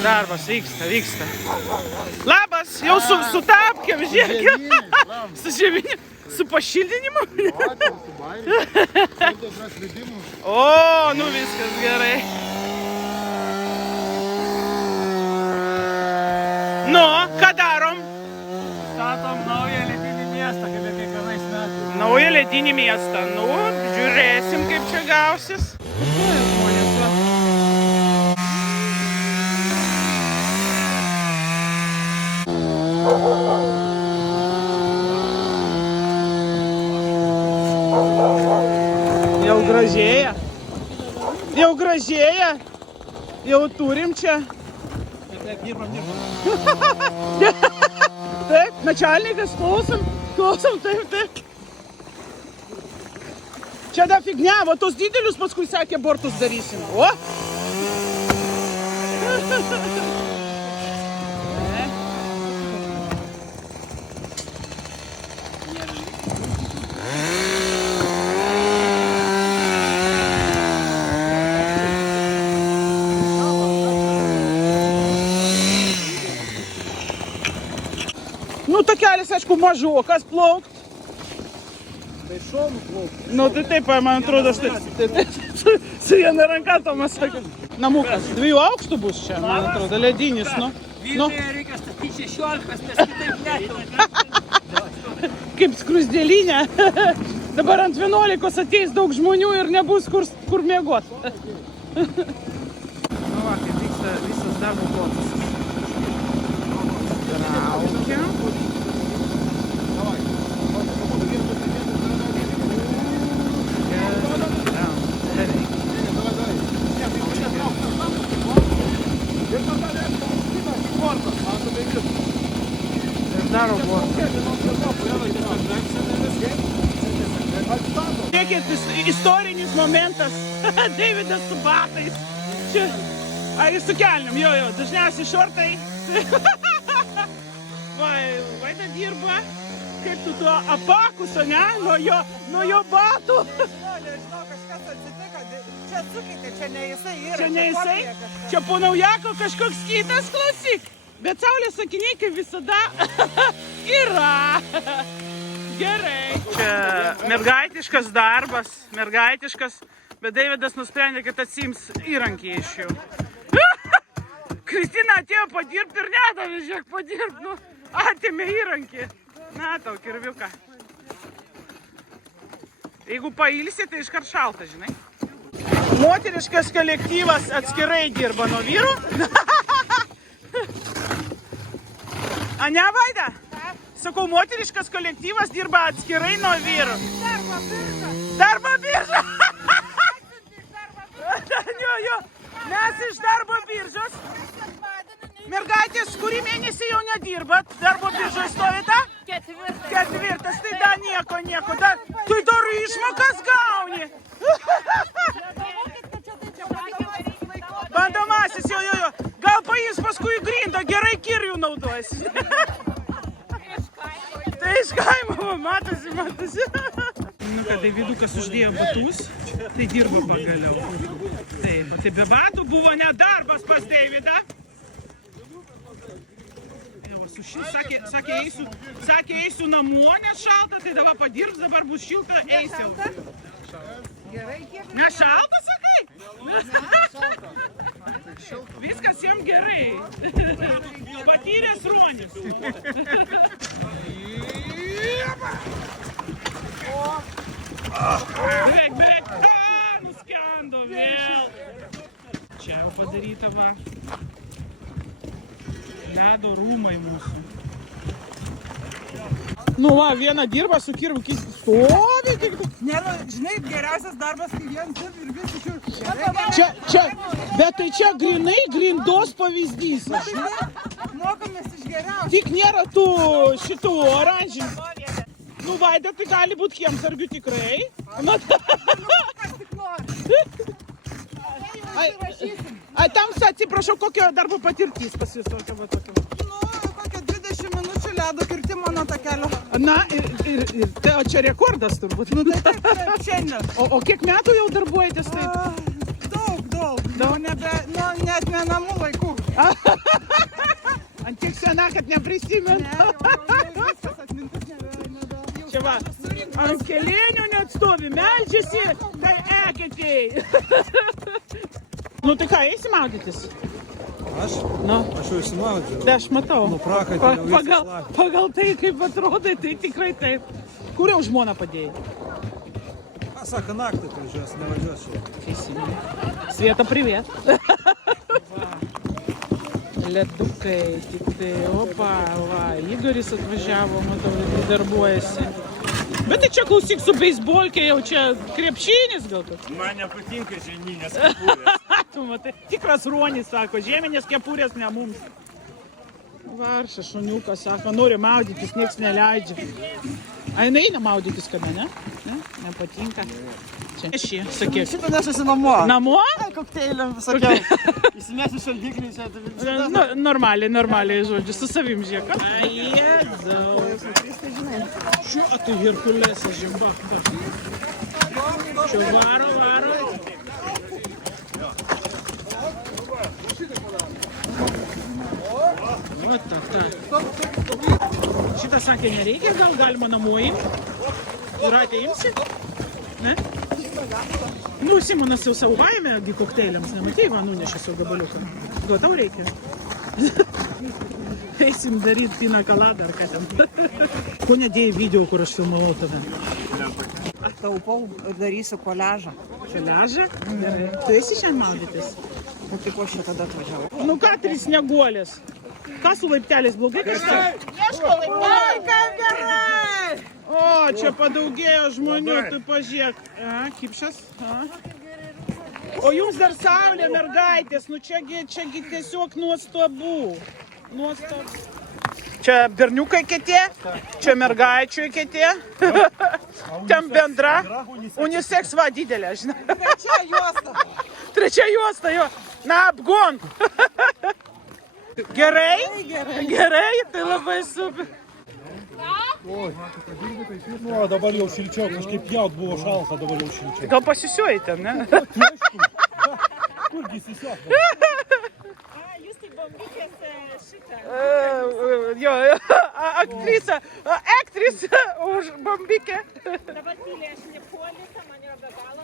Darbas vyksta. Labas, jau su tapkėm, žiūrėk. Su žieminiu, su pašildinimu. O, nu viskas gerai. Nu, ką darom? Statom naują ledinį miestą, kaip ir kiekvienais metais. Naują ledinį miestą. Nu, žiūrėsim, kaip čia gausis. Jau gražėja. Jau turim čia. Taip, dirbam. Taip, načalnikas, klausom, taip. Čia da fignia, va tos didelius paskui sakė bortus darysim. O! Nu, takelis, aišku, mažokas plaukt. Tai šonu plaukt. Nu, tai taip, man atrodo, štai su viena ranka Tomas sakė. Namukas 2 aukštų bus čia, man atrodo, ledinis, nu. Vilniuje reikia statyti 16, nes kitaip netelpa. Kaip skrusdėlinė. Dabar ant 11 ateis daug žmonių ir nebus kur miegot. Nu, va, kaip vyksta visas darbo procesas. Traukiam. Daro bortą. Žiūrėkit, istorinis momentas. Deividas su batais. Čia, ai, su kelnium, jo, dažniausiai šortai. Vaida dirba. Kaip tu tuo apakus, ne? Nuo jo batų. Nežinau, kažkas atsitiko. Čia atsukite, čia ne jisai yra. Čia ne jisai? Čia po naujako kažkoks kitas, klausyk. Bet saulės akiniai, kaip visada, yra. Gerai. Čia mergaitiškas darbas, bet Deividas nusprendė, kad atsiims įrankį iš jų. Kristina atėjo padirbti ir nedavė, žiūrėk, padirbti, nu, atėmė įrankį. Na, tau, kirviuką. Jeigu pailsi, tai iškart šalta, žinai. Moteriškas kolektyvas atskirai dirba nuo vyrų. Ane, Vaida? Sakau, moteriškas kolektyvas dirba atskirai nuo vyrų. Darbo birža! Jo, mes iš darbo biržos. Mergaitės, kurį mėnesį jau nedirbat, darbo biržoje stovite? Ketvirtas, tai da nieko. Tai dar išmokas gauni. Bandomasis, jo. Gal paims paskui grindą, gerai kirvių naudojasi. Tai iš kaimo, matosi. Nu, kad Deividukas uždėjo batus, tai dirba pagaliau. Taip, tai be batų buvo nedarbas pas Deividą. Sakė, eisiu namo, nes šalta, tai dabar padirbs, dabar bus šilta, eisiu. Ne šalta, sakai? Viskas jam gerai. Patyręs ruonis. Beveik. Nuskendo vėl. Čia jau padaryta, va. Ledo rūmai mūsų. Nu va, viena dirba su kirviu, stovi tik. Ne, nu, žinai, geriausias darbas, kai vien dirbi ir visi šiur. Čia, bet tai čia grindos pavyzdys. Mokomės iš geriausių. Tik nėra tų šitų oranžinių. Nu, Vaida, tai gali būti kiemsargių tikrai. Kas tik nori. Ai, tams atsiprašau, kokio darbo patirtis pas jūs tokia va tokia? Nu, kokia 20 minučių ledo kirtimo nuo takelio. Na, tai o čia rekordas turbūt. Nu, tai taip, šiandien. O kiek metų jau darbuojatės taip? Daug. Nu, net ne namų laikų. sena, kad neprisimenu. Viskas atmintis nebeina. Čia va, ant kelėnių net stovi, meldžiasi, tai eketėjai. Nu tai ką, eisi maudytis? Aš? Nu, Aš jau išsimaudžiau. tai aš matau. Nu, prakaitė jau viskas Pagal tai, kaip atrodai, tai tikrai taip. Kur jau žmoną padėjai? A, sako, naktį važiuos, nevažiuos čia. Teisingai. Sveta, привет. Ledukai, tik tai, opa, va, Igoris atvažiavo, matau, darbuojasi. Bet tai čia klausyk su beisbolkė, jau čia krepšinis gal toks. Man nepatinka žieminės kepurės. Tu matai, tikras ruonis, sako, žieminės kepurės ne mums. Varša, šuniukas, sako, nori maudytis, nieks neleidžia. A, jinai eina maudytis kada, ne? Nepatinka. Čia šį, sakyk. Šitą nešasi namo. Namo? Kokteiliam visokiam. Įsimėsiu šaldiklį čia. Nu, normaliai, žodžiu, su savim žiūrėk. Ai, Jėzau. Šiuo, a tai Herkulesas, žimbak. Čia varo. O, ta. Šitą sakė nereikia, gal galima namo imti? Jūratė imsi? Ne? Nu, Simonas jau savo baimę kokteiliams, nematei, va, nunešė savo gabaliuką. Gal tau reikia? Eisim daryti piną kaladą ar ką ten. Ko nedėjai video, kur aš filmavau tave? Taupau ir darysiu koliažą. Koliažą? Gerai. Tu esi šiandien maudytis? O tik aš čia tada atvažiavau. Nu ką, 3 snieguolės? Ką su laipteliais blogai kažkas? Ieško laiptelį. Kaip gerai! O, čia padaugėjo žmonių, tu pažiūrėk. Kipšas. O jums dar saulė, mergaitės, nu čiagi tiesiog nuostabu. Nuostabu. Čia berniukai ketė, čia mergaičių ketė. Ten bendra. Unisex va didelė, žinai. Trečia juosta, jo. Na, apgonk. Gerai? Gerai, tai labai super. Nu, o dabar jau šilčiau, kažkaip jaut buvo šalta, dabar jau šilčiau. Gal pasisiuoji ten, ne? Kurgi įsisiok? Jūs tai bombikės šitą. Jo, aktrisa už bombikę. Dabar tyliai aš nepuolėta, man yra be galo.